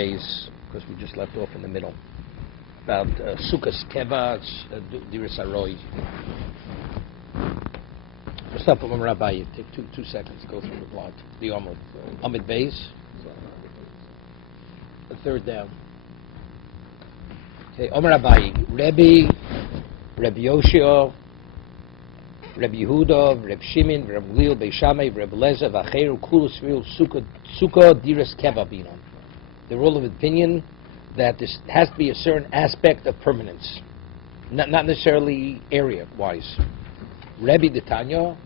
days, because we just left off in the middle, about Sukkah's Keva, Diras Aroi. We'll stop with Rabbi. Take two seconds to go through the blot. The Amid Beis. The third down. Okay, Omer Rabbi. Rabbi Yoshio, Rabbi Yehuda, Rabbi Shimon, Rabbi Gamliel, Beis Shammai, Rabbi Eliezer, V'acheru Kulus Vil Sukkah Diras Keva Binon. They're all of opinion that this has to be a certain aspect of permanence, not necessarily area-wise. Rabbi Detanya,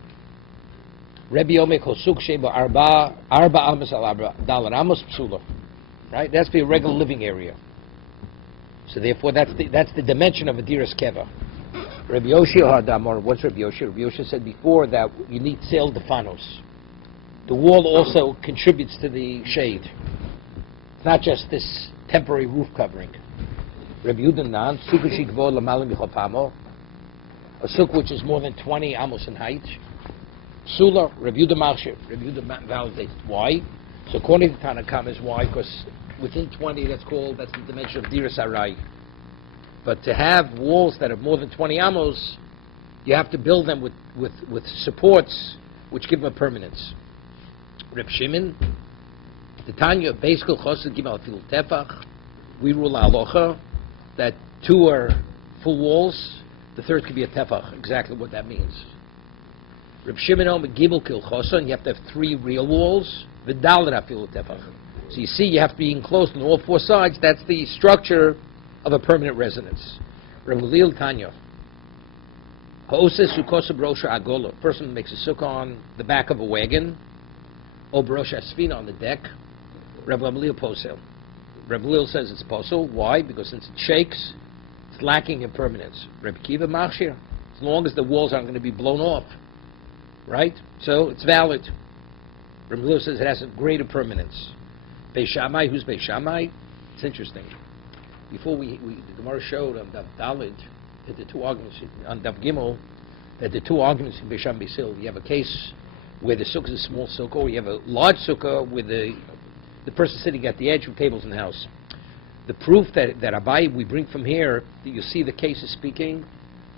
Rabbi Omek Hosuk Sheba Arba Amos Al Arba Dalar Amos Psula. Right? That's the regular living area. So therefore, that's the dimension of a Diras Keva. Rabbi Yoshia Hadamor, what's Rabbi Yoshia? Rabbi Yoshia said before that you need Sel Defanos. The wall also contributes to the shade. It's not just this temporary roof covering. Rabbi Yudanan, Sukkah Shikvo Lamalim Yichopamo, a sukkah which is more than 20 amos in height. Sula, Rabbi Yudah Machshir, Rabbi Yudah validates. Why? So according to Tanakam is why? Because within 20, that's the dimension of Diras Arai. But to have walls that are more than 20 amos, you have to build them with supports which give them a permanence. Reb Shimon, the Tanya, basically, Chosed Gimel Fil Tefach, we rule Alocha that two are full walls, the third could be a Tefach, exactly what that means. Reb Shimon Omer Gimel Kil Choson, you have to have three real walls, V'dalet Fil Tefach. So you see, you have to be enclosed on all four sides. That's the structure of a permanent residence. Reb Gamliel Tanya. Ha'oseh sukkos brosha agola. A person makes a sukkah on the back of a wagon, or brosha asfina on the deck. Reb Gamliel posel. Reb Gamliel says it's posel. Why? Because since it shakes, it's lacking in permanence. Reb Kiva machshir. As long as the walls aren't going to be blown off, right? So it's valid. Reb Gamliel says it has a greater permanence. Beis Shammai, who's Beis Shammai? It's interesting. Before the Gemara showed on Daf Dalid that the two arguments on Daf Gimel, that the two arguments in Beis Shammai Beis Hillel, you have a case where the sukkah is a small sukkah, or you have a large sukkah with the person sitting at the edge with tables in the house. The proof that Abai we bring from here, that you see the case is speaking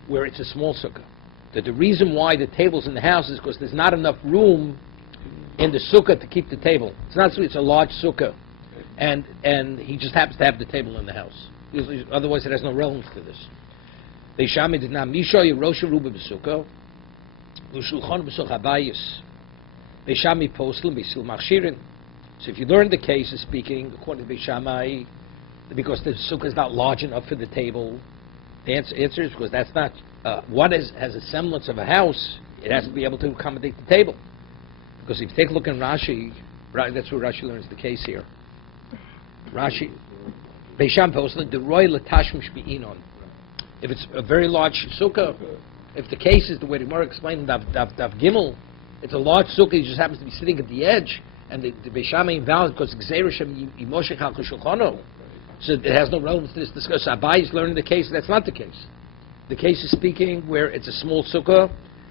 where it's a small sukkah. That the reason why the table's in the house is because there's not enough room in the sukkah to keep the table. It's a large sukkah. And he just happens to have the table in the house. Otherwise, it has no relevance to this. Beis Shammai did not. Misha Yerosha Ruba B'Sukkah, U'Shulchan B'Sukkah Habayis. Beis Shammai Posel B'Sil Machshirin. So if you learn the case of speaking according to Beis Shammai, because the sukkah is not large enough for the table, the answer is because that's not what has a semblance of a house. It has to be able to accommodate the table. Because if you take a look in Rashi, right, that's where Rashi learns the case here. Rashi, Beis Shammai posted the royal Latashmish Be'inon. If it's a very large sukkah, if the case is the way the Gemara explained Daf Gimel, it's a large sukkah. He just happens to be sitting at the edge, and the Beis Shammai invalid because Gzeirashem Yimoshech Al Shulchano. So it has no relevance to this discussion. Abai is learning the case. That's not the case. The case is speaking where it's a small sukkah,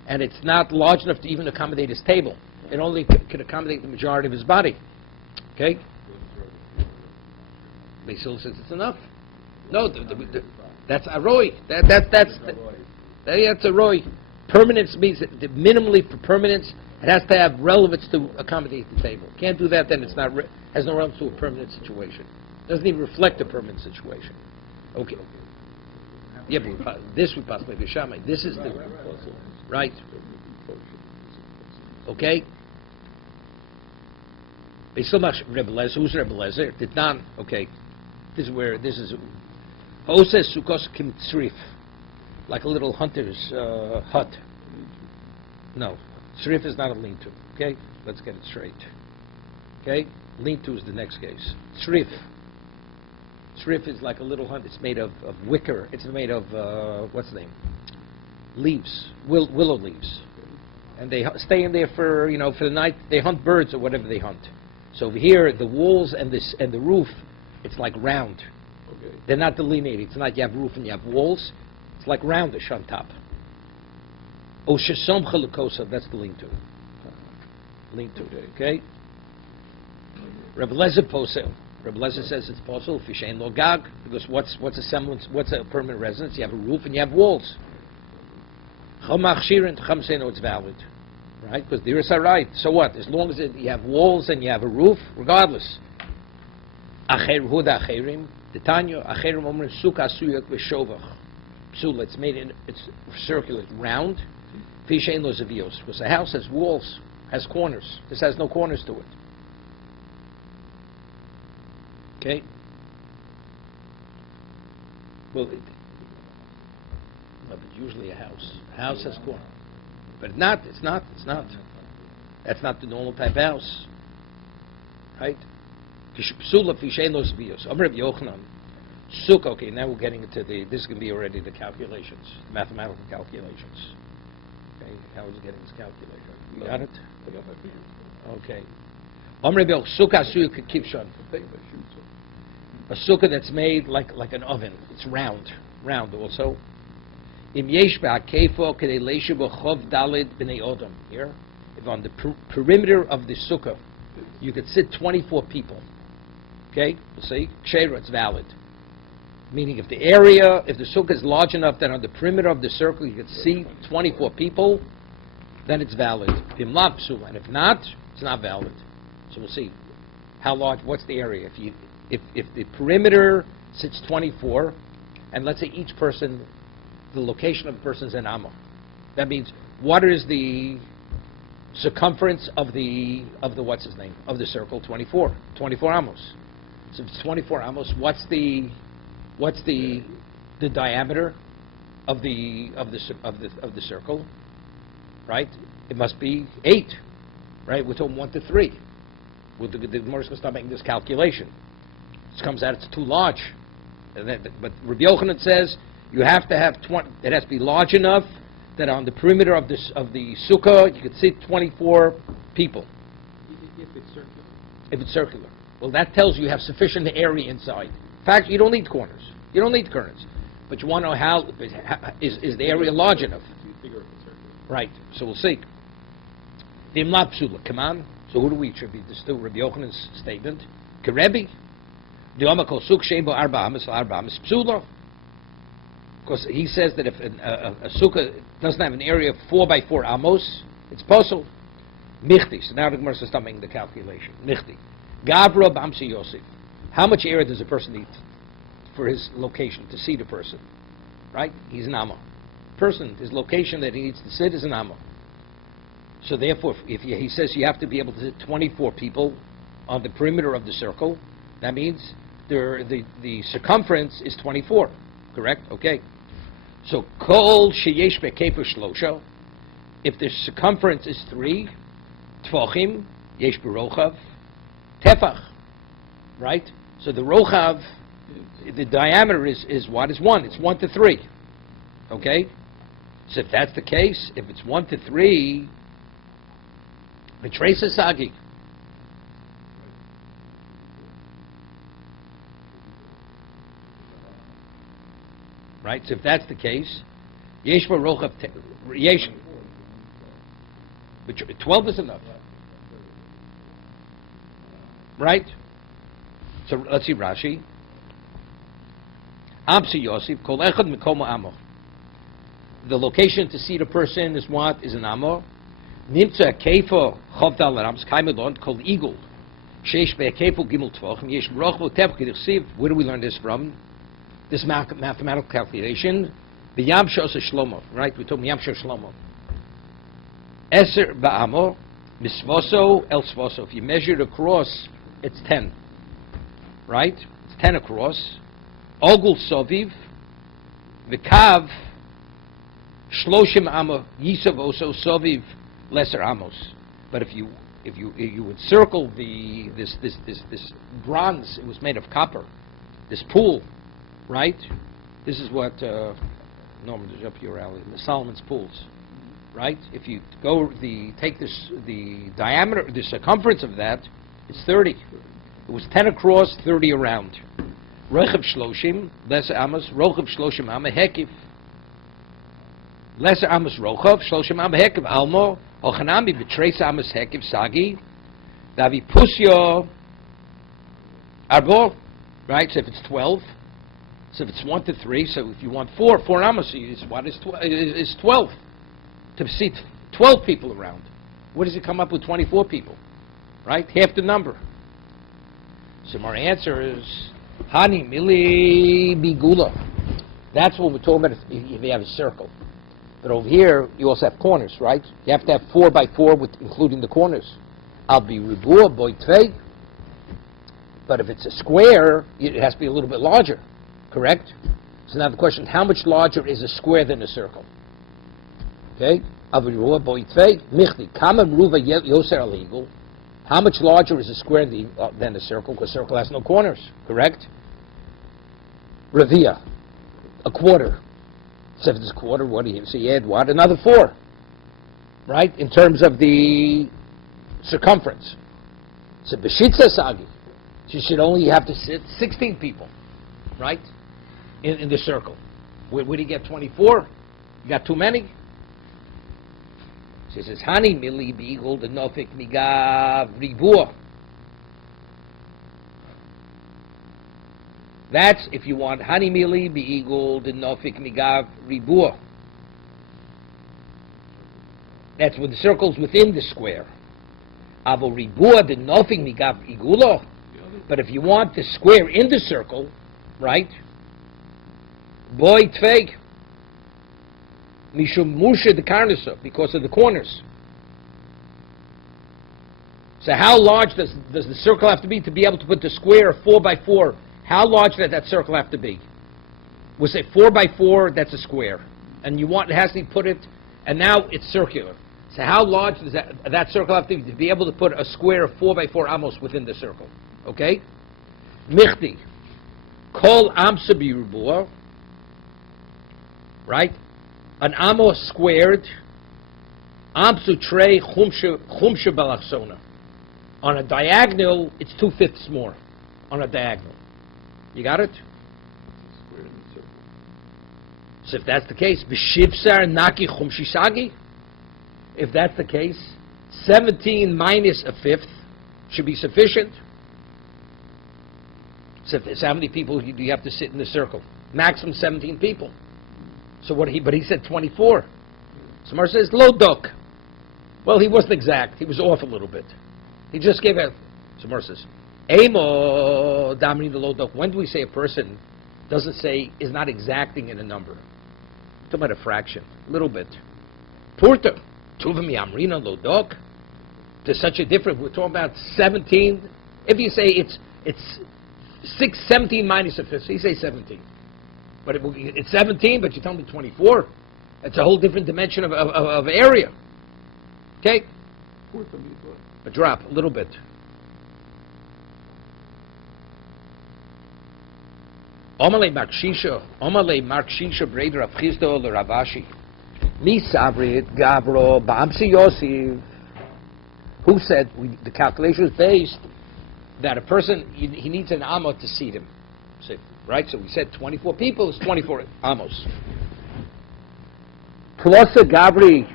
and it's not large enough to even accommodate his table. It only can accommodate the majority of his body. Okay. Beis Hillel says it's enough. No, that's aroi. That's aroi. Permanence means that minimally for permanence, it has to have relevance to accommodate the table. Can't do that, then it's not has no relevance to a permanent situation. Doesn't even reflect a permanent situation. Okay. Yeah, but this would possibly be Shammai. This is the right. Okay. Beis Hillel Rebbe Eliezer. Who's Rebbe Eliezer? Did not. Okay. This is Hoseh Sukkos Kim Tzrif, like a little hunter's hut. No, Tzrif is not a lean-to. Okay, let's get it straight. Okay, lean-to is the next case. Tzrif is like a little hut. It's made of wicker. It's made of what's the name? Leaves, willow leaves, and they stay in there for the night. They hunt birds or whatever they hunt. So over here, the walls and the roof. It's like round. Okay. They're not delineated. It's not you have roof and you have walls. It's like roundish on top. Oshesom Chalukosov, that's the lean-to. Lean-to, okay? Rabbi Eliezer Posel. Rabbi Lezer says it's possible, Fishain lo gag, because what's a semblance, what's a permanent residence? You have a roof and you have walls. Chum machshirin, Chum say no, it's valid. Right? Because the Iris are right. So what? As long as you have walls and you have a roof, regardless. Acher huda acherim, the Tanya, acherim omrim sukkah suyat v'shovach. Psula, it's made in, it's circular, round. Fishain lo zavios, because the house has walls, has corners. This has no corners to it. Okay? Well, but usually a house has corners. But it's not. That's not the normal type house. Right? Psula fishein lo zavios. Amr Rabbi Yochanan. Sukkah, okay, now we're getting into this is going to be already the calculations, mathematical calculations. Okay, how is he getting his calculation? You got it? I got my figures. Okay. Sukkah sukkah kipshon. A sukkah that's made like an oven. It's round also. Im yesh ba'akefo kedei leishu b'chov dalid b'nei odom. Here, if on the perimeter of the sukkah, you could sit 24 people. Okay, see, ksheira, it's valid. Meaning, if the sukkah is large enough that on the perimeter of the circle you could see 24 people, then it's valid. And if not, it's not valid. So we'll see how large. What's the area? If the perimeter sits 24, and let's say each person, the location of the person is an amma. That means what is the circumference of the what's his name of the circle? 24 amos. So if it's 24 amos, what's the diameter of the circle? Right? It must be 8. Right? We're talking 1 to 3. The Gemara is going to start making this calculation. This comes out it's too large. But Rabbi Yochanan says you have to have 20. It has to be large enough that on the perimeter of the sukkah you could sit 24 people. If it's circular. If it's circular. Well, that tells you have sufficient area inside. In fact, you don't need corners. You don't need corners. But you want to know how is the area large enough? Figure if it's circular. Right. So we'll see. Imla psula. Come on. So who do we attribute this to? Rabbi Yochanan's statement. Kerebi. Diamakol suk shebo arba amas psula. Because he says that if a sukkah doesn't have an area of 4 by 4 amos, it's possible. Michti. So now the Gemara is making the calculation. Michti. Gavra b'amsi Yosef. How much area does a person need for his location, to see the person? Right? He's an amma. His location that he needs to sit is an amma. So therefore, if he says you have to be able to sit 24 people on the perimeter of the circle, that means the circumference is 24. Correct? Okay. So kol sheyesh bekefer shlosha. If the circumference is 3, tvochim yesh berochav tefach. Right? So the rochav, the diameter is what? Is 1. It's 1 to 3. Okay? So if that's the case, if it's 1 to 3, betrays sagi. Right? So if that's the case, yesh rochav yesh. 12 is enough. Right? So let's see Rashi. Amsi Yosef, kol echad mikomo amo. The location to see the person is what? Is an amo. Nimtza keifo chovdal rams kaimedon kol igul. Sheish be'keifo gimel tvachim yesh rochvo tevch k'dichsiv. Where do we learn this from? This mathematical calculation. B'yam shos shlomo. Right? We told Yam shos shlomo. Eser ba'amo misvoso el svoso. If you measure it across, it's 10. Right? It's 10 across. Ogul soviv, v'kav, shloshim amo yisav oso soviv lesser amos. But if you would circle this bronze, it was made of copper. This pool, right? This is what Norman is up your alley. The Solomon's pools, right? If you take the diameter, the circumference of that, it's 30. It was 10 across, 30 around. Rochav shloshim, lesser amos, rochav shloshim ama hekif. Lesser amos rochav, shloshim ama hekif. Almo, ochanami betrays amos hekif sagi. Davi pusyo Arbo, right? So if it's 12, so if it's 1 to 3, so if you want 4 amos, what is 12? To seat 12 people around. What does it come up with 24 people? Right? Half the number. So my answer is Hani Mili Bigula. That's what we're talking about if you have a circle. But over here, you also have corners, right? You have to have 4 by 4 with including the corners. I'll be Ribua Boy Tvei. But if it's a square, it has to be a little bit larger, correct? So now the question, how much larger is a square than a circle? Okay? How much larger is a square than a circle? Because a circle has no corners, correct? Revia, a quarter. So if it's a quarter, what do you so you add what? Another 4, right? In terms of the circumference. So Beshitza Sagi, she should only have to sit 16 people, right? In the circle. Where do you get 24? You got too many? She says, Hani Mili Beagle the Nofik Migav Ribua. That's if you want Hani Mili Beagle the Nofik Migav Ribua. That's with the circles within the square. Avo Ribua the Nofik Migav Igulo. But if you want the square in the circle, right? Boy Tfeg. Mishum Musha the Karnasa, because of the corners. So how large does the circle have to be able to put the square 4 by 4? How large does that circle have to be? We'll say 4 by 4, that's a square. And you want, it has to put it, and now it's circular. So how large does that circle have to be able to put a square of 4 by 4 amos within the circle? Okay? Michti. Kol amsa birubua. Right? An amos squared. Amsu trei chumsha balachsona. On a diagonal, it's 2/5 more. On a diagonal. You got it? So if that's the case, b'shivsar naki chumshisagi. If that's the case, 17 minus a 5th should be sufficient. So how many people do you have to sit in the circle? Maximum 17 people. So but he said 24. So Mar says, lo dok. Well, he wasn't exact. He was off a little bit. He just gave a, so Mar says, Emo damri the lo dok. When do we say a person doesn't say, is not exacting in a number? We're talking about a fraction, a little bit. Purta, tuvami amrina lo dok. There's such a difference. We're talking about 17. If you say it's 17 minus a 5th, so you say 17. But it's 17, but you tell me 24. It's a whole different dimension of area. Okay? A drop, a little bit. Omale Markshisha Breder of Chizdo the Ravashi. Mi Savrit Gavro Bamsi Yosef. Who said the calculation is based that a person, he needs an amo to seat him. So, right? So we said 24 people is 24 amos. Plosa Gabri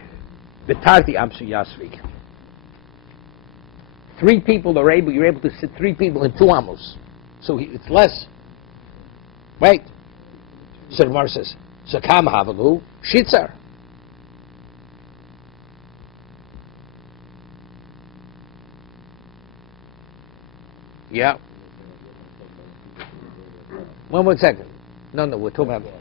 Betarti Amsu Yasvik. 3 people you're able to sit 3 people in 2 amos. So it's less. Right? So the Gemara says, so Kam Havalu, Shitzar. Yeah. 1 second. No, we're talking about.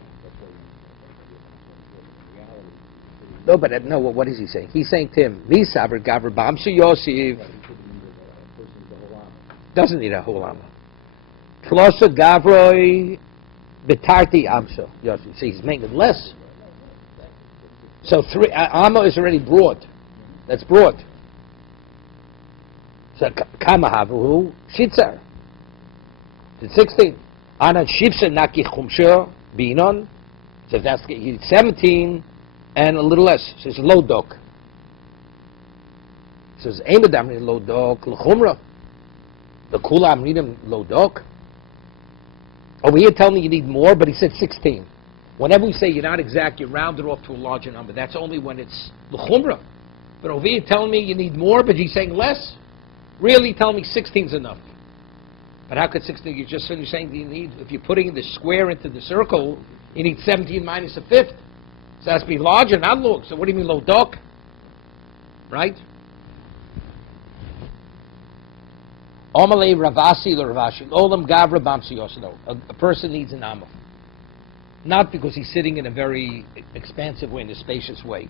No, but no. What is he saying? He's saying to him, "Misaver Gavr Bamsu Yosef doesn't need a whole amma. Tlosa Gavroi Betarti Amsa Yosef. See, he's making it less. So 3 amma is already broad. That's broad. So Kamahavu Shitzar. It's 16. Anan Shivsa Naki Chumsha Binon. So that's 17 and a little less. So it's low dok. So it's Amadamri low dok L'chumra. The Kula Amridim low dok. Over here telling me you need more, but he said 16. Whenever we say you're not exact, you round it off to a larger number. That's only when it's L'chumra. But over here telling me you need more, but he's saying less. Really telling me 16 is enough. But how could 16? You just finished saying you need, if you're putting the square into the circle, you need 17 minus a fifth. So it has to be larger, not low. So what do you mean low dog? Right? Omalei Ravasi or Ravashi. Olam Gavra Bamsi Yosino. A person needs an amma. Not because he's sitting in a very expansive way, in a spacious way.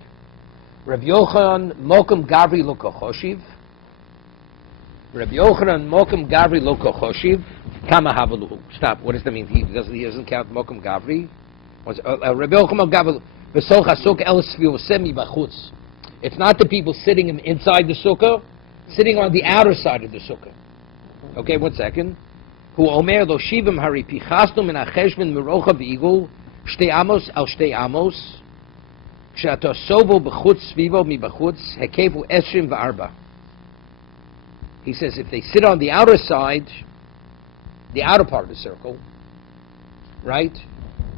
Rabbi Yochanan Mokum Gavri Lokachoshiv. Rabbi Yochanan Mokum Gavri Lokachoshiv. Kama Havaluhu. Stop. What does that mean? He doesn't count Mokum Gavri. Rabbi Yochanan Gavri V'socha Sukkah El Sviosemi Bachutz. It's not the people sitting inside the sukkah, sitting on the outer side of the sukkah. Okay, 1 second. Hu Omer Lo Shivim Hari Pichasnu Min HaCheshbon Merocha V'Igul Shtei Amos Al Shtei Amos She'ato Sovo B'chutz Svivo Mi B'chutz Hekevu Esrim V'Arba. He says if they sit on the outer side, the outer part of the circle, right?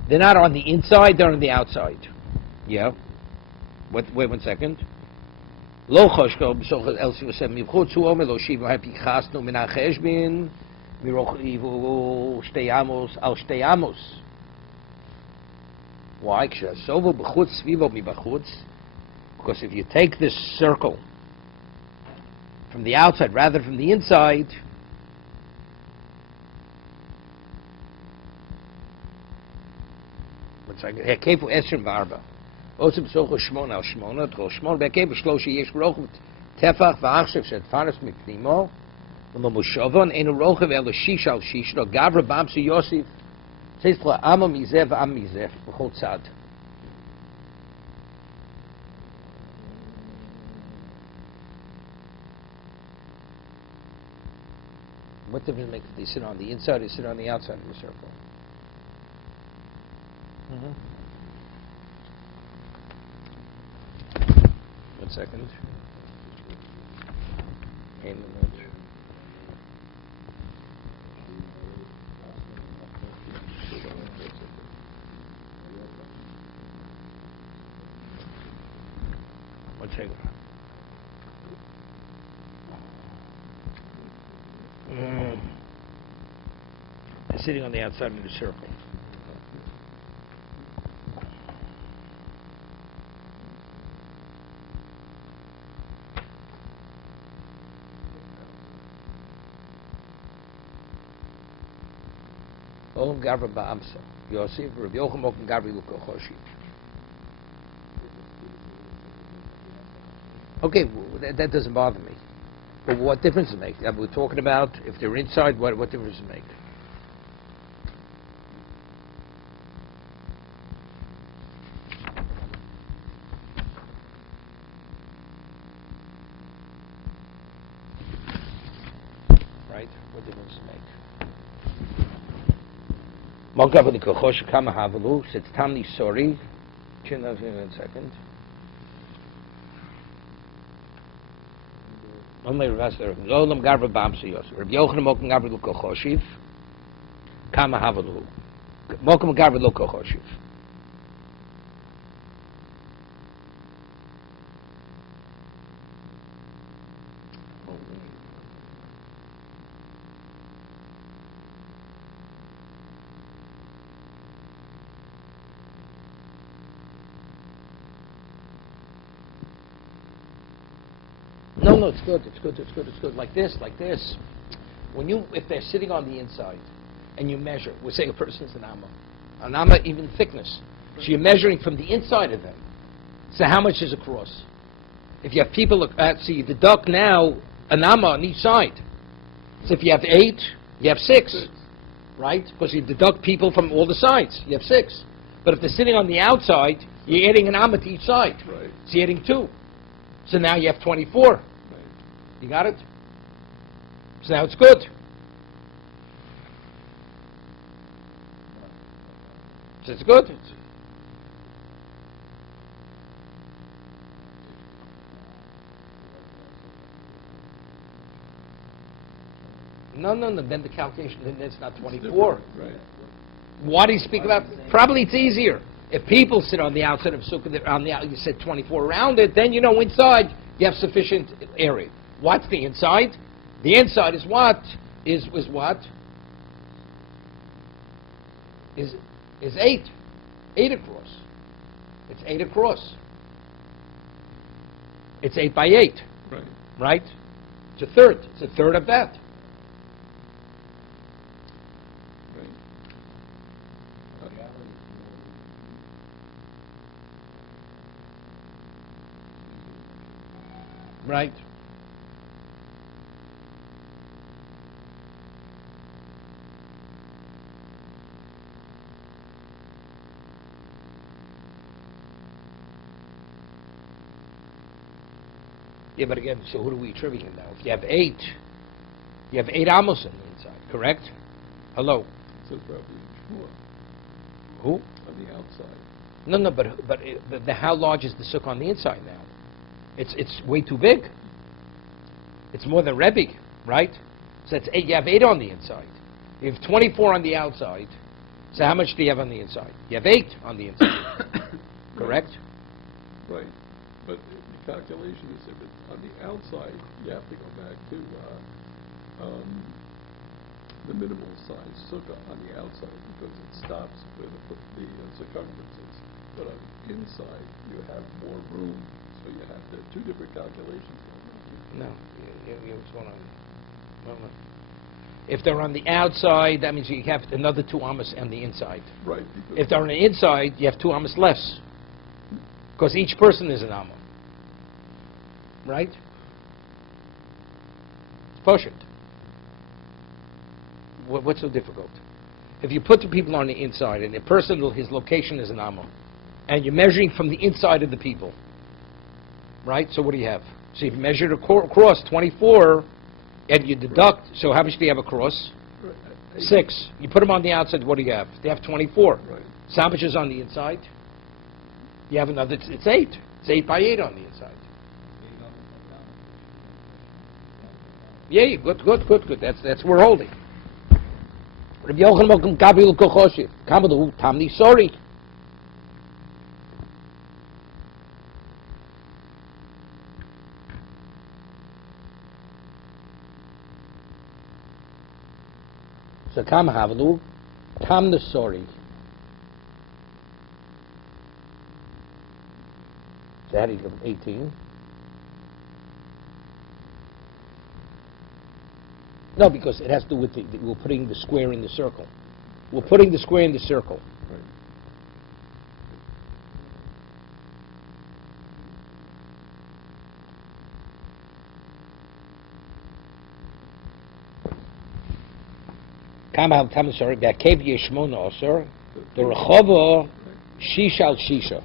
They're not on the inside, they're on the outside. Yeah. Wait 1 second. Lo choshko b'sochas elsi v'sem mivchutz hu omer lo shiva hapichasnu min ha'cheshbin miroch ivu shtei amos al shtei amos. Why? Kshasovo b'chutz svivo mibachutz. Because if you take this circle from the outside rather than from the inside, Hekevu esrim v'arba. Osem socho shmona al shmona, tchol shmona, bekevu shloshi yesh rochav tefach v'achshev shet faras mipnimo, v'mamushavon enu rochav elo shish al shish, no gavra bamsu Yosef, says tla amma mizeh v'am mizeh, b'chol tzad. What difference makes if they sit on the inside or sit on the outside of the circle? 1 second. And the note. One second. They're sitting on the outside of the circle. Olam Gavra Ba'amsa Yosef Rabbi Yochanan Mokum Gavri Lukochoshi. Okay, that doesn't bother me. But what difference does it make? We're talking about if they're inside. What difference does it make? Right? What difference does it make? Mogavli kochosh kama havalu. It's tamni sorry. Chin in a second. Only Ravasar. Zolam garva bamsi yos. Rabbi Yochanan mokum gavri lokachoshiv. Kama havalu. Mokum gavri lokachoshiv. No, it's good. It's good. Like this. If they're sitting on the inside, and you measure, we're saying a person is an amma, even thickness. So you're measuring from the inside of them. So how much is across? If you have people, so you deduct now an amma on each side. So if you have 8, you have 6, right? Because you deduct people from all the sides. You have 6. But if they're sitting on the outside, you're adding an amma to each side. Right. So you're adding 2. So now you have 24. You got it? So now it's good. So it's good. No. Then the calculation, then it's not 24. Right. Why do you speak about? Probably it's easier. If people sit on the outside of sukkah, on the you said 24 around it, then you know inside you have sufficient area. What's the inside? The inside is what? Is what? is 8. 8 across. It's 8 across. It's 8 by 8. Right. Right? It's a third. It's a third of that. Right. Right? Yeah, but again, so who do we attribute now? If you have 8, you have 8 amos on the inside, correct? Hello? So probably Shua Who? on the outside. No, but how large is the sukkah on the inside now? It's way too big. It's more than Rebbe, right? So it's 8, you have 8 on the inside. You have 24 on the outside. So how much do you have on the inside? You have 8 on the inside, correct? Right. But the calculation is if it's on the outside, you have to go back to the minimal size sukkah on the outside because it stops where the circumference is. But on the inside, you have more room, so you have to 2 different calculations. No, what's going on? No. If they're on the outside, that means you have another 2 amos on the inside. Right. If they're on the inside, you have 2 amos less. Because each person is an amma. Right? It's poshut. What's so difficult? If you put the people on the inside, and the person, his location is an amma, and you're measuring from the inside of the people, right? So what do you have? So you've measured across 24, and you deduct, so how much do you have across? Right. 6. You put them on the outside, what do you have? They have 24. Right. So how much is on the inside? You have another, it's 8. It's 8 by 8 on the inside. Yeah, good. That's we're holding. Rabbi Yochanan Malkum Gabriel Kochoshev. Kamadu Tamni, sorry. So Kam Havadu, Tamna, sorry. So how do you give 18? No, because it has to do with we're putting the square in the circle. We're putting the square in the circle. Right. Come, sorry, Ba'akev Yeshmona Osir, the Rechovo Shisha al Shisha.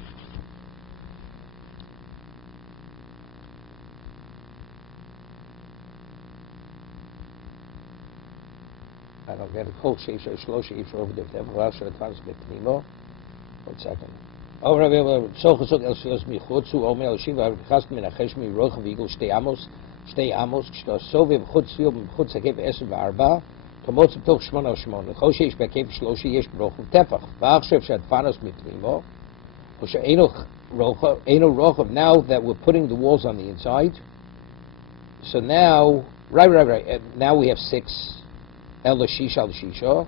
I don't get it. Kol Shisha Shlosha Ifra over the Rav Advance Betnimo. 1 second. Oh, Rabbi, so Chesok El Shilos Michutzu Omer El Shiva Chast Min Achesh Mi Roch Vigul Shtei Amos Kshto Soviv Chutz Vil Chutz Akev 10 ו4 כמוץ בתוך 8 ו8 כל שיש בהיקף 3 יש ברוך וטפח ועכשיו שהדפנוס מתמימו או שאינו רוחב. Now that we're putting the walls on the inside, so now right, now we have 6 El Shisha al Shisha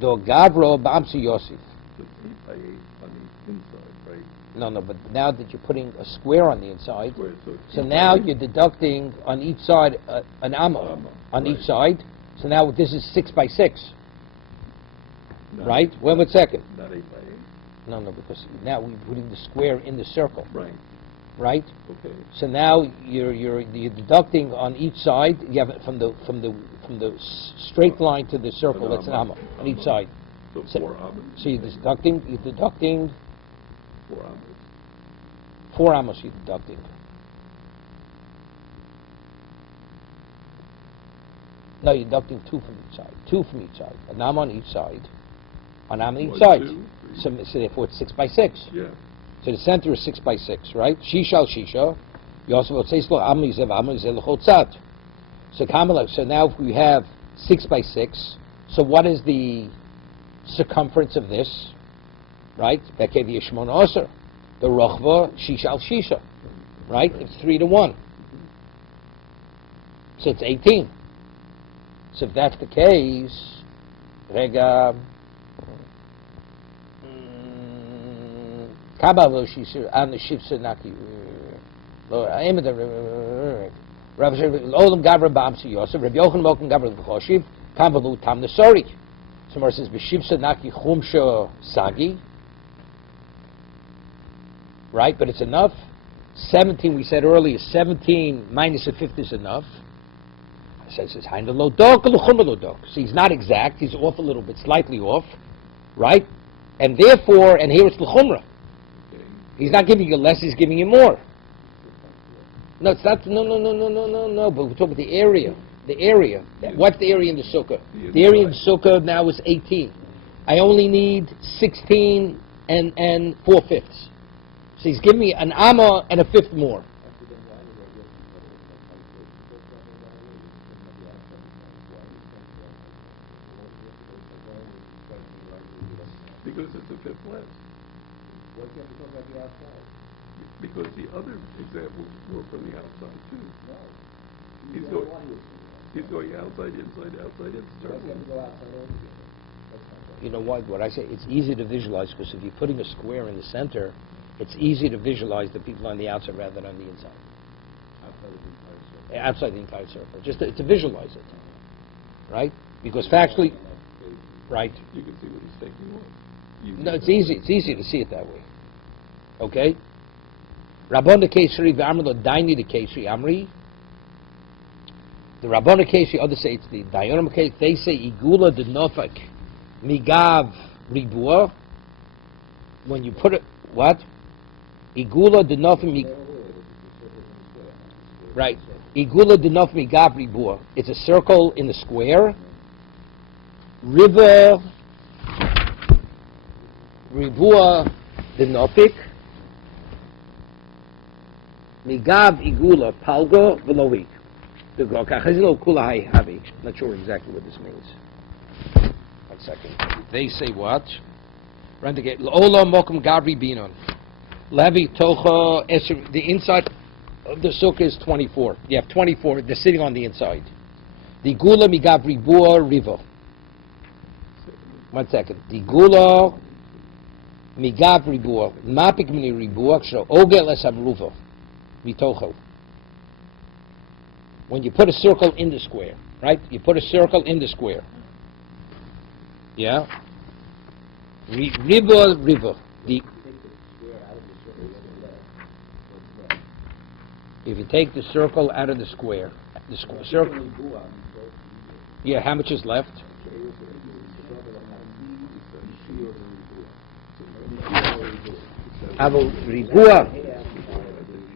Do Gavro B'amsi Yosef. It's 8 by 8 on the inside, right? No, but now that you're putting a square on the inside, Square, so now you're deducting on each side an amma on each side. So now this is 6 by 6, right? Wait 1 second. Not 8 by 8. No, because now we're putting the square in the circle, Right. right? Okay. So now you're deducting on each side. You have it from the straight line to the circle. That's an amma on each side. So 4 almonds. So you're deducting 4 almonds. 4 amos. You're deducting. No, you're deducting 2 from each side. 2 from each side. An amma on each side. An amma on each 1, side. 2, 3. So therefore it's 6 by 6. Yeah. So the center is 6 by 6, right? Shisha al Shisha. You also will say amma yizev l'chol tzad. So Kamala. So now if we have 6 by 6, so what is the circumference of this? Right? Bekev yeshmon oser. The rochva shisha al Shisha. Right? It's 3 to 1. So it's 18. So if that's the case, Rega. Kabbalah, she said, on the Shifsa Naki. Rabbi Olam Gabra Bamsi Yosef, Rabbi Yochanan Mokum Gabra B'Choshiv, Kavalu Tam Nesori. Somewhere says, B'Shivsa Naki Chumsha Sagi. Right, but it's enough. 17, we said earlier, 17 minus a fifth is enough. Says it's Hain Lo Dok, L'Chumra Lo Dok. So he's not exact, he's off a little bit, slightly off. Right? And therefore, and here it's L'Chumra. He's not giving you less, he's giving you more. No, it's not, no, but we're talking about the area. The area. What's the area in the sukkah? The area in the sukkah now is 18. I only need 16 and 4/5. So he's giving me an amma and a fifth more. Because it's a fifth less. Because the other examples were from the outside too. He's going outside, inside, circle. You know what I say? It's easy to visualize because if you're putting a square in the center, it's easy to visualize the people on the outside rather than on the inside. Outside the entire circle. Just to visualize it. Right? Because factually, right? You can see what he's taking off. No, it's easy. It's easy to see it that way. Okay? Rabbon Kesri v'Amri Daini the Kesri Amri. The Rabbon Kesri, others say it's the Dayanim case. They say Igula de Nofak Migav Ribua. When you put it, what? Igula de Nofak Right. Igula de Nofak Migav Ribua. It's a circle in the square. River Ribua de Nofik. Migav Igula Palgo Veloik. Not sure exactly what this means. 1 second. They say what? Ola Mokum Gabri Binon. Levi Tocha Esr. The inside of the sukkah is 24. You have 24. They're sitting on the inside. The Gula Migav Ribua Rivo. 1 second. The Gula Migav Ribua. Mapik Mini Ribua. Ksho Ogel Esam Ruvo. Mitocho. When you put a circle in the square, right? You put a circle in the square. Yeah? River. If you take the circle out of the square, circle. Yeah, how much is left?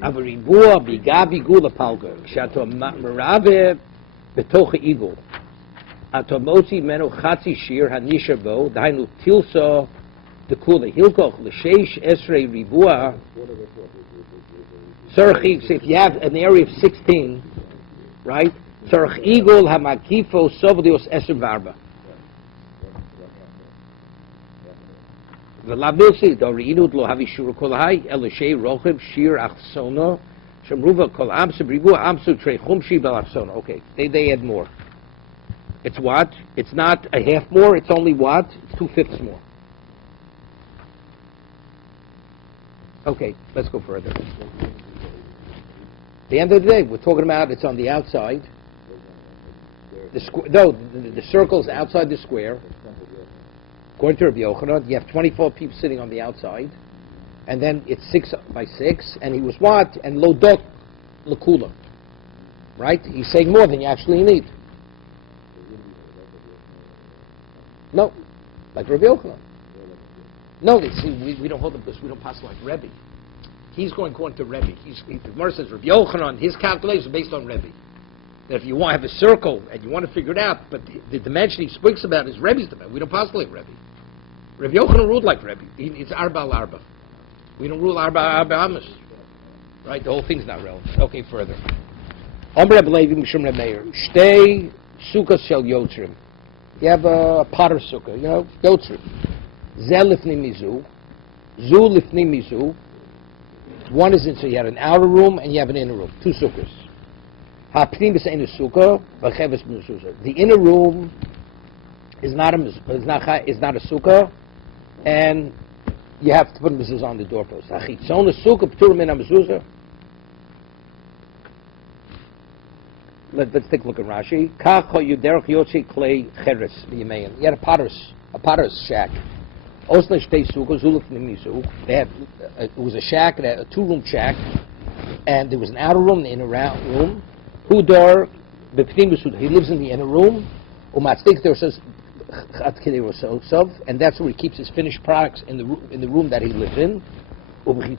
Avaribua bigabi gula palga. Shato marave betocha igul. Atomosi meno chatzi shir hanisha bo. Dainu tilso dekula hilkoch l'sheish esrei ribua. Tzarech, if you have an area of 16, right? Tzarech igul hamakifo sovdios eser varba. V'labilsi doriinut lo havi shura kolahai elishei rochim shir achsona shemruva kol amsu bribu amsu trei chumshi bel achsona. Okay, they add more. It's what? It's not a half more. It's only what? It's 2/5 more. Okay, let's go further. At the end of the day, we're talking about it's on the outside. The circle's outside the square. According to Rabbi Yochanan, you have 24 people sitting on the outside, and then it's 6 by 6, and he was what? And lo dot lekula. Right? He's saying more than you actually need. No, like Rabbi Yochanan. No, see, we don't hold them because we don't pass like Rebbe. He's going according to Rebbe. The Gemara says Rabbi Yochanan, his calculations are based on Rebbe. That if you want to have a circle and you want to figure it out, but the dimension he speaks about is Rebbe's dimension. We don't pass like Rebbe. Rabbi Yochanan ruled like Rebbe. It's arba al arba. We don't rule arba amas. Right? The whole thing's not relevant. Okay, further. Omre Levi Mishum Meir. Shtei sukkah shel yotzrim. You have a potter sukkah, yotzrim. Zel lifni mizu. Zu lifni mizu. One is in, so you have an outer room and you have an inner room. 2 sukkahs. Ha pnimis ein sukkah, v'cheves b'nususa. The inner room is not a sukkah, and you have to put a mezuzah on the doorpost. Achitzon sukkah p'tur min mezuzah. Let's take a look at Rashi. Kach yuderach yotzi klei cheres v'yimein. You had a potter's shack. Osle shtei sukkah zuluk nimisu. It was a shack, a two-room shack, and there was an outer room, an inner room. Hudor b'pnim b'sud. He lives in the inner room. Umatzdik there says and that's where he keeps his finished products in the room that he lives in. And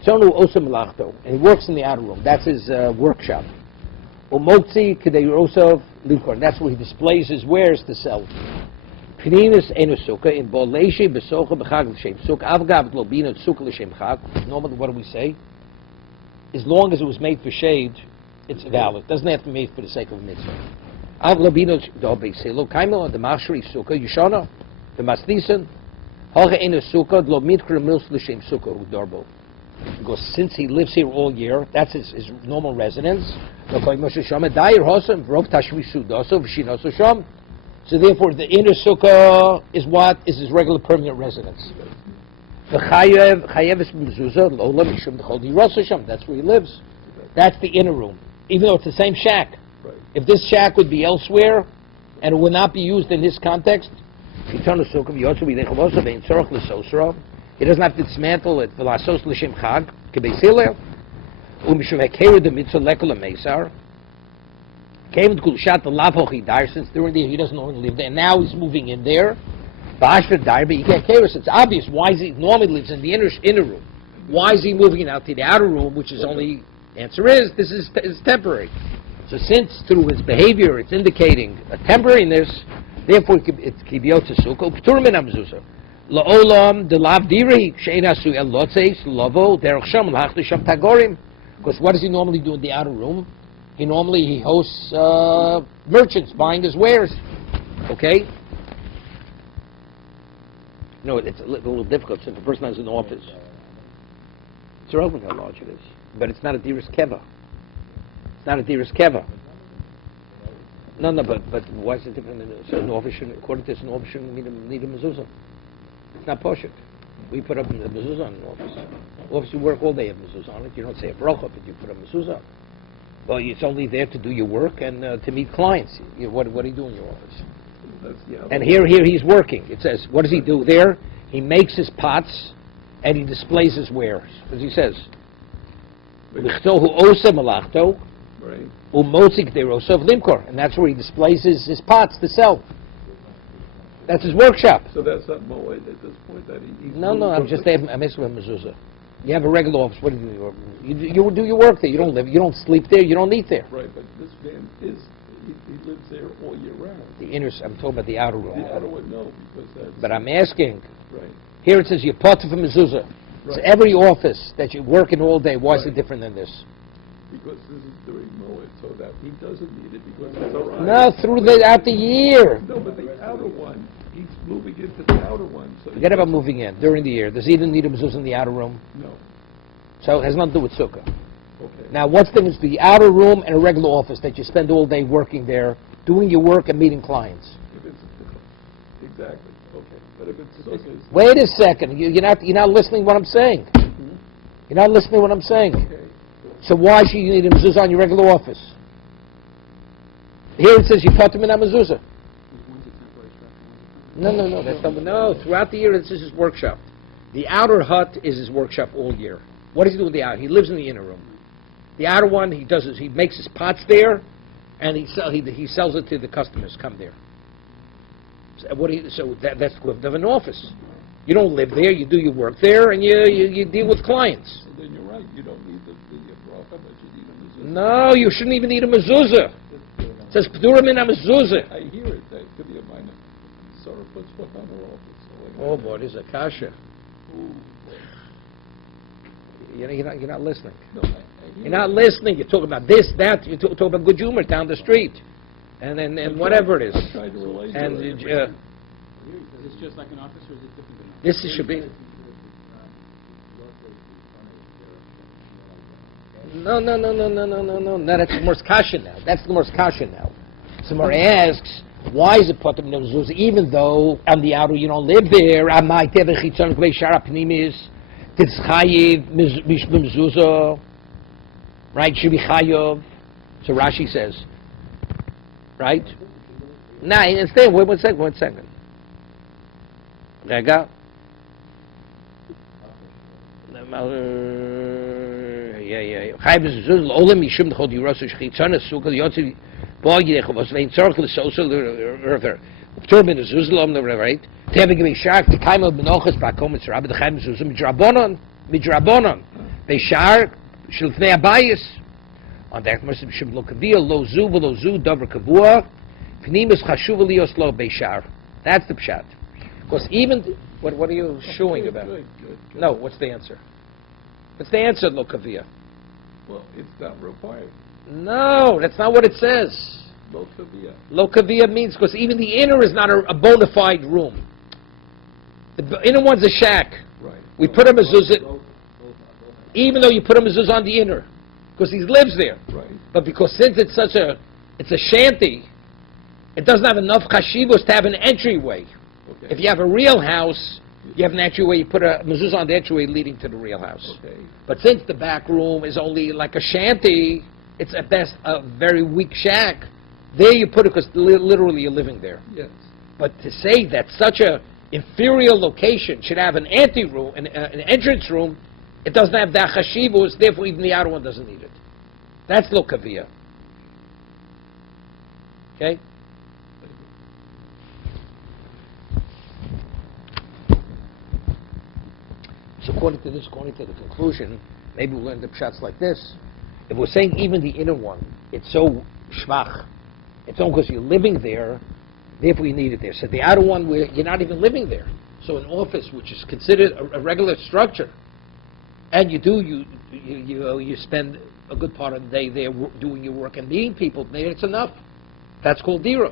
he works in the outer room. That's his workshop. And that's where he displays his wares to sell. Normally, what do we say? As long as it was made for shade, it's valid. It doesn't have to be made for the sake of a mitzvah. The mashri sukkah, yishana, the masnisan, because since he lives here all year, that's his normal residence. So therefore, the inner sukkah is what is his regular permanent residence. That's where he lives. That's the inner room, even though it's the same shack. If this shack would be elsewhere, and it would not be used in this context, he doesn't have to dismantle it. Since during the year he doesn't normally live there, and now he's moving in there. It's obvious. Why is he normally lives in the inner room? Why is he moving out to the outer room, which is only, answer is, this is temporary. So since through his behavior it's indicating a temporariness, therefore it's kibiyot sukkah uptur min hamezuzah. La'olam de lav diri she'ein asu el lotzeis lavo derech sham l'hachtu sham tagorim. Because what does he normally do in the outer room? He hosts merchants buying his wares. Okay? No, it's a little difficult since the person has an office. It's irrelevant how large it is, but it's not a diras keva. It's not a diras keva. No, but why is it different? So an office shouldn't, according to this, an office shouldn't need a mezuzah. It's not poshut. We put up a mezuzah on an office. Office, you work all day, have mezuzah on it. You don't say a bracha, but you put a mezuzah. Well, it's only there to do your work and to meet clients. What do you do in your office? And here he's working. It says, what does he do there? He makes his pots and he displays his wares. As he says, and that's where he displays his pots to sell. That's his workshop. So that's not moed at this point that he's No, I'm asking him mezuzah. You have a regular office. What do you do? You do your work there. You don't live. You don't sleep there. You don't eat there. Right, but this man he lives there all year round. I'm talking about the outer room. The outer one, no, because that's. But I'm asking. Right. Here it says you're part of a mezuzah. Right. So every office that you're working all day, why is it different than this? Because this is during moed, so that he doesn't need it because it's all right. No, throughout the year. No, but the outer one, he's moving into the outer one. So Forget about moving in during the year. Does he even need a mezuzah in the outer room? No. So it has nothing to do with sukkah. Okay. Now, what's the difference between the outer room and a regular office that you spend all day working there, doing your work and meeting clients? If it's exactly okay, but if it's sukkah. Wait a second. You're not listening to what I'm saying. Mm-hmm. You're not listening to what I'm saying. Okay. So why should you need a mezuzah on your regular office? Here it says you put him in a mezuzah. No. That's not. No, throughout the year this is his workshop. The outer hut is his workshop all year. What does he do with the outer? He lives in the inner room. The outer one, he makes his pots there, and he sells it to the customers. Come there. So that's equivalent of an office. You don't live there. You do your work there, and you deal with clients. So then you're right. You don't need the bracha, but you need a mezuzah. No, you shouldn't even need a mezuzah. It says p'durim min mezuzah. I hear it. That could be a minor. Sarah puts stuff on her office. So Oh boy, this is a kasha. Ooh. You're not listening. No, I You're not listening. You're talking about this, that. You're talking about good humor down the street, and whatever it is. I'm trying to relate And to it. Is this just like an office, or is it different than an office? this should be. No. That's the most kasha now. So Mara asks, Why is it potem mezuzah? Even though on the outer you don't live there, I might have a chitzon k'vei shara pnimis, titzchayiv mezuzah, right? Should be chayav. So Rashi says, right? Nah, instead, wait 1 second. Rega. Yeah. Chayav mezuzah olam yishum d'chol dirosu shchitzon esukah yotzi. Right? To have a giving shark to kaim of menochas bakom it's rabbi the chaim mezuzah midrabonon beishar shlifnei abayis on that must be shem lo kavia lo zu davar kavua pnimis chashuv lios lo beishar. That's the pshat. Because even what are you showing about? Good. No, what's the answer? What's the answer, lo kavia? Well, it's not required. No, that's not what it says. Lo kavia. Lo kavia means, because even the inner is not a bona fide room. The inner one's a shack. Right. We put a mezuzah, even though you put a mezuzah on the inner, because he lives there. Right. But because since it's a shanty, it doesn't have enough chashivos to have an entryway. Okay. If you have a real house, you have an entryway, you put a mezuzah on the entryway leading to the real house. Okay. But since the back room is only like a shanty, it's at best a very weak shack. There you put it because literally you're living there. Yes. But to say that such a inferior location should have an anteroom, an entrance room, it doesn't have that chashivus, therefore even the outer one doesn't need it. That's lo kavia. Okay? So according to the conclusion, maybe we'll learn the pshat's like this. If we're saying even the inner one, it's so shvach, it's only because you're living there, therefore you need it there. So the outer one, where you're not even living there. So an office, which is considered a regular structure, and you spend a good part of the day there doing your work and meeting people, there it's enough. That's called dira.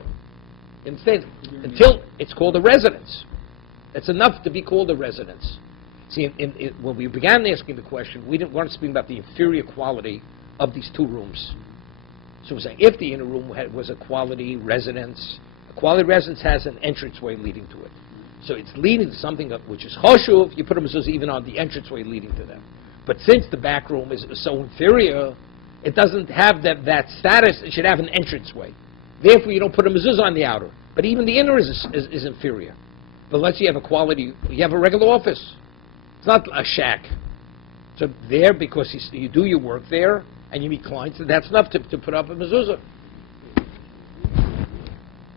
Instead, until it's called a residence. It's enough to be called a residence. See, when we began asking the question, we didn't want to speak about the inferior quality of these two rooms. So we're saying if the inner room was a quality residence has an entranceway leading to it. So it's leading to something which is choshuv, you put a mezuzah even on the entranceway leading to them. But since the back room is so inferior, it doesn't have that status, it should have an entranceway. Therefore you don't put a mezuzah on the outer. But even the inner is inferior. But unless you have you have a regular office. It's not a shack. So there, because you do your work there, and you meet clients, that's enough to put up a mezuzah.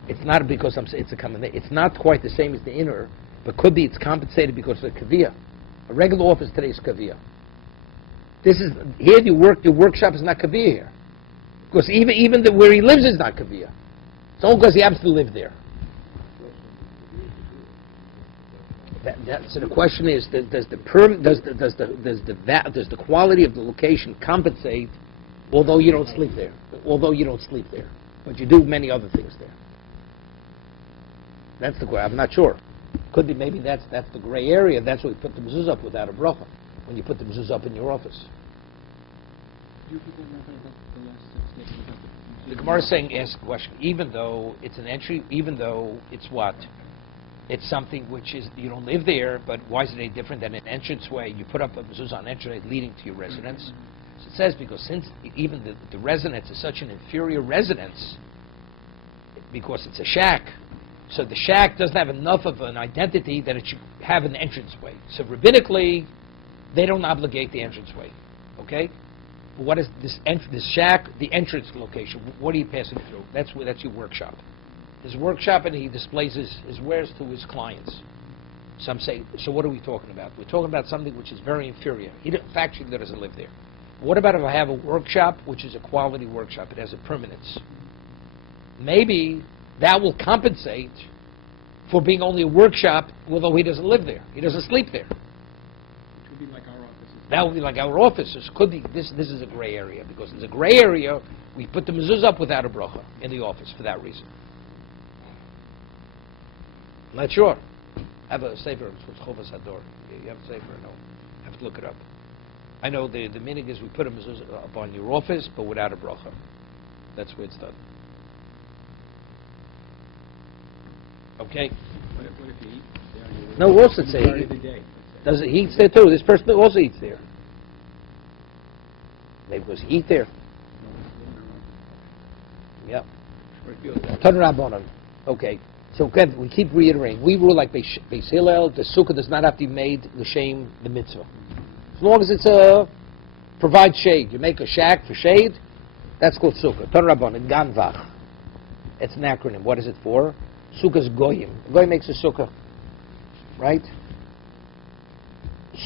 It's not because it's not quite the same as the inner, but could be it's compensated because of the kaviyah. A regular office today is kaviyah. Here your workshop is not kaviyah here. Because even where he lives is not kaviyah. It's only because he happens to live there. So the question is, does the quality of the location compensate, although you don't sleep there, but you do many other things there? That's the question. I'm not sure. Could be maybe that's the gray area. That's why we put the mezuzah up without a bracha. When you put the mezuzah up in your office. The Gemara is saying, ask a question. Even though it's an entry, even though it's what? It's something which is, you don't live there, but why is it any different than an entranceway? You put up a mezuzah on entranceway leading to your residence. So it says because since even the residence is such an inferior residence, because it's a shack, so the shack doesn't have enough of an identity that it should have an entranceway. So rabbinically, they don't obligate the entranceway. Okay? But what is this shack, the entrance location? What are you passing through? That's your workshop. His workshop, and he displays his wares to his clients. Some say, so what are we talking about? We're talking about something which is very inferior. Factually, he doesn't live there. What about if I have a workshop which is a quality workshop? It has a permanence. Maybe that will compensate for being only a workshop, although he doesn't live there. He doesn't sleep there. Which would be like our offices. That would be like our offices. Could be this is a gray area, because it's a gray area. We put the mezuzah up without a bracha in the office for that reason. I'm not sure. I have a sefer, it's Chovas Hador. You have a sefer? No. I have to look it up. I know the minig is we put a mezuzah up on your office, but without a bracha. That's where it's done. Okay? What if you eat there? No, also say Majority of the day. does he eats there too? This person also eats there. Maybe because he eat there. Yeah. Turn Rabbanon. Okay. So again, we keep reiterating. We rule like Beis Hillel. The sukkah does not have to be made l'shem the mitzvah. As long as it's provide shade. You make a shack for shade. That's called sukkah. Turn Rabbanon. Ganvach. It's an acronym. What is it for? Sukkah's goyim. A goy makes a sukkah, right?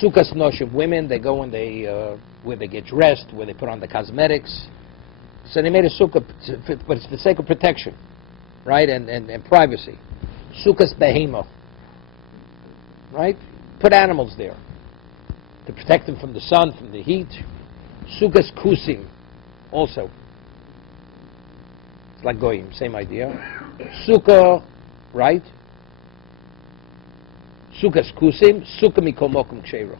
Sukkah's noshim. Women, they go and they where they get dressed, where they put on the cosmetics. So they made a sukkah, but it's for the sake of protection, right, and privacy. Sukkah's behema, right? Put animals there to protect them from the sun, from the heat. Sukkah's kusim, also. It's like goyim, same idea. Sukkah, right? Sukkah's kusim, sukkah mikol mokum ksheira.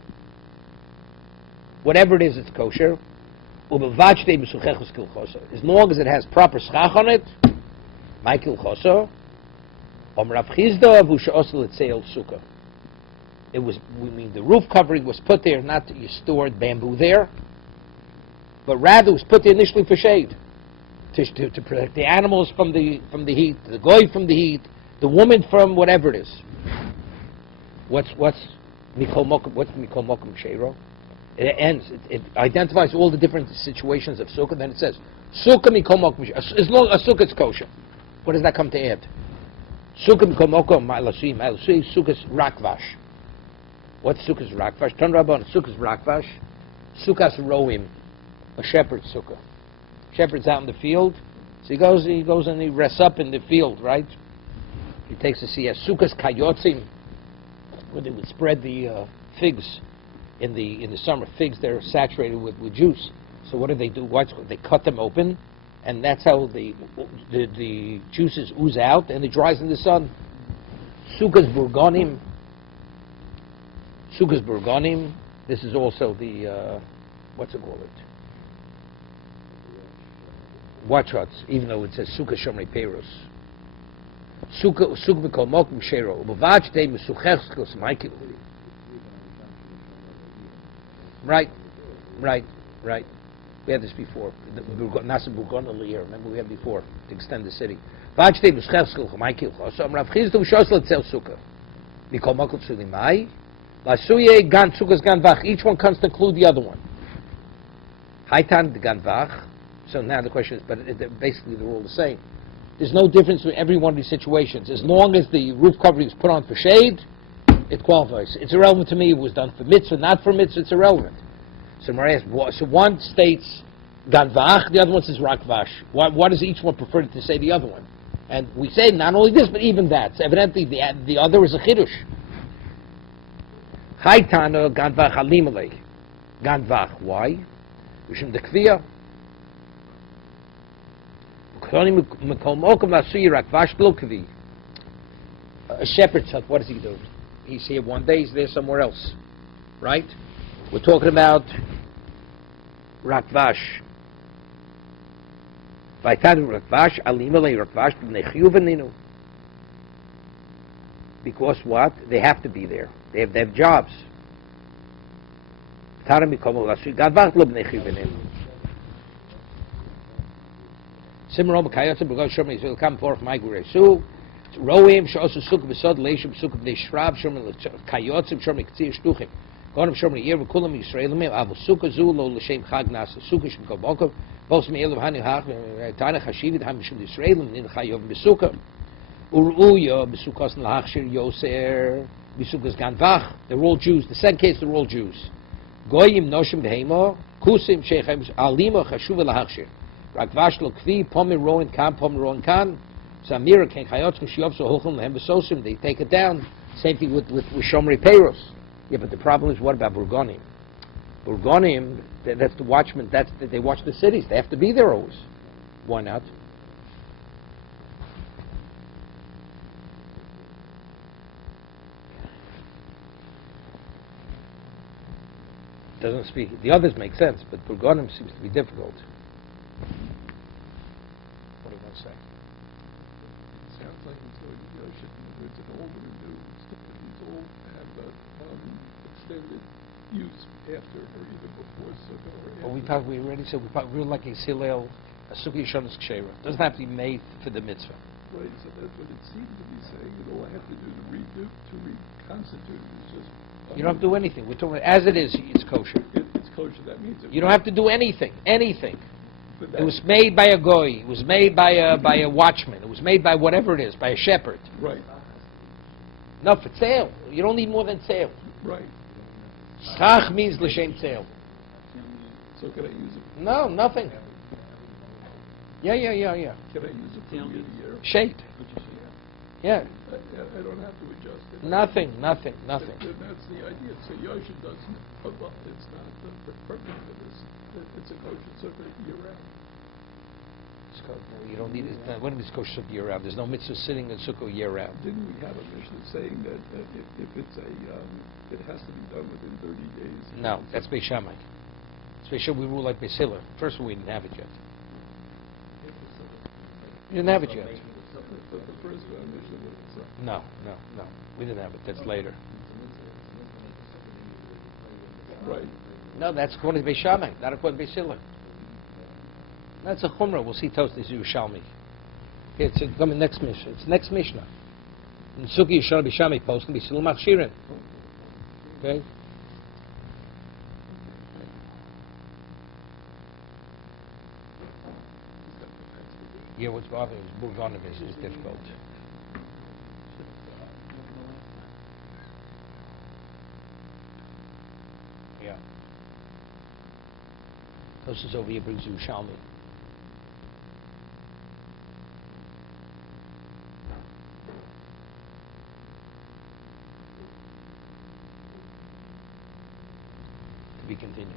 Whatever it is, it's kosher. As long as it has proper schach on it, my kilchoso. It was, we mean, the roof covering was put there not that you stored bamboo there, but rather it was put there initially for shade, to protect the animals from the heat, the goy from the heat, the woman from whatever it is. What's mikol mokum sheiro? It ends. It identifies all the different situations of sukkah. Then it says sukkah mikol mokum. As long as sukkah is kosher, what does that come to add? Sukkah mikol mokum ma'lasui sukkah's rakvash. What's sukkah's rakvash? Turn Rabban. Sukkah's rakvash. Sukkah's roim, a shepherd's sukkah. Shepherd's out in the field, so he goes and he rests up in the field, right? He takes a siesta. Sukkah's kayotzim, where they would spread the figs. In the summer, figs, they're saturated with juice. So what do? They cut them open, and that's how the juices ooze out, and it dries in the sun. Sukkah's burgonim. Sukkah's burgonim. This is also the what's it called? Watchouts, even though it says Sukkah Shomrei Peiros. Sukkah mikol mokum sheiro. Ubavach de mesuchechskos Michael. Right. We had this before. Nasa Burgon Aliyah. Remember we had before to extend the city. Each one comes to include the other one. Haitan the ganvach. So now the question is, but basically they're all the same. There's no difference in every one of these situations. As long as the roof covering is put on for shade, it qualifies. It's irrelevant to me. It was done for mitzvah, not for mitzvah. It's irrelevant. So Mariah asks, so one states ganvach, the other one says rakvash. Why does each one prefer to say the other one? And we say not only this, but even that. So evidently, the other is a chiddush. Haitana ganvach alimelech. Ganvach. Why? Mishum dekviyah. A shepherd's hut. What does he do? He's here one day, he's there somewhere else. Right? We're talking about Rakvash. Rakvash, Alimale Rakvash, because what? They have to be there. They have jobs. Simrom Kayatim Burgon Shomri will come forth my Guresu. Roim Shosu Suk Besod Leishim Suk Bnei Shrab Shomri Kayotzim Shomri Ktsir Shtuchim. Gonim Shomri Yer V'Kulam Yisraelim Avu Sukkah Zu Lo L'Shem Chag Nasa Sukkah Shem Kobokov Bos Me'elav Hani Hach Tana Chashivit Ham Shom Yisraelim Nin Chayov B'Sukkah Uruya B'Sukkos L'Hachshir Yoser B'Sukkos Ganvach. They're all Jews. The second case, they're all Jews. Goyim Noshim Behemo Kusim Sheichem Alima Chashuva L'Hachshir Rakvash Lo Kvi Pomer Roin Kan Samira Ken Chayot Shiov So Hochum Lehem Besosim. They take it down. Same thing with Shomrei Peiros. Yeah, but the problem is, what about Burgonim? Burgonim, that's the watchmen. They watch the cities. They have to be there always. Why not? Doesn't speak. The others make sense, but Burgonim seems to be difficult. What do you want to say? Sounds like it's it's an old and a new. These old have extended use after or even before Sukkah. Or Well, we already said we're like a Hillel, a Sukkah Yishonos Kshera. It doesn't have to be made for the mitzvah. Right, so that's what it seems to be saying. All I have to do to reconstitute it is just... You don't have to do anything. We're talking as it is. It's kosher. It's kosher. That means You don't have to do anything. Anything. But It was made by a goy. It was made by a watchman. It was made by whatever it is, by a shepherd. Right, No, for sale. You don't need more than sale. right. Schach means l'shem sale. So can I use it? No, nothing. Yeah. Can I use it for year to year? Shade. Yeah. I don't have to adjust it. Nothing. And that's the idea. So Yosha doesn't, well, it's not the purpose of this. It's a kosher sukkah year round. You don't need it. When is kosher sukkah year round? There's no mitzvah sitting in sukkah year round. Didn't we have a mission saying that if it's it has to be done within 30 days? No, that's Beis Shammai. Beis Shammai we rule like Beis Hillel. First of all, we didn't have it yet. We didn't have it yet. The first mission was... No. We didn't have it. That's later. Right. No, that's according to Beis Shammai, not according to Beis Hillel. That's a chumrah. We'll see Tosfos Yerushalmi. Okay, it's coming next Mishnah. It's next Mishnah. In Sukkah Yishon Beis Shammai post can be Silum Machshirin. Okay. Yeah, what's bothering is Burgonovich is difficult. Yeah. Tosfos over here brings Yerushalmi. To be continued.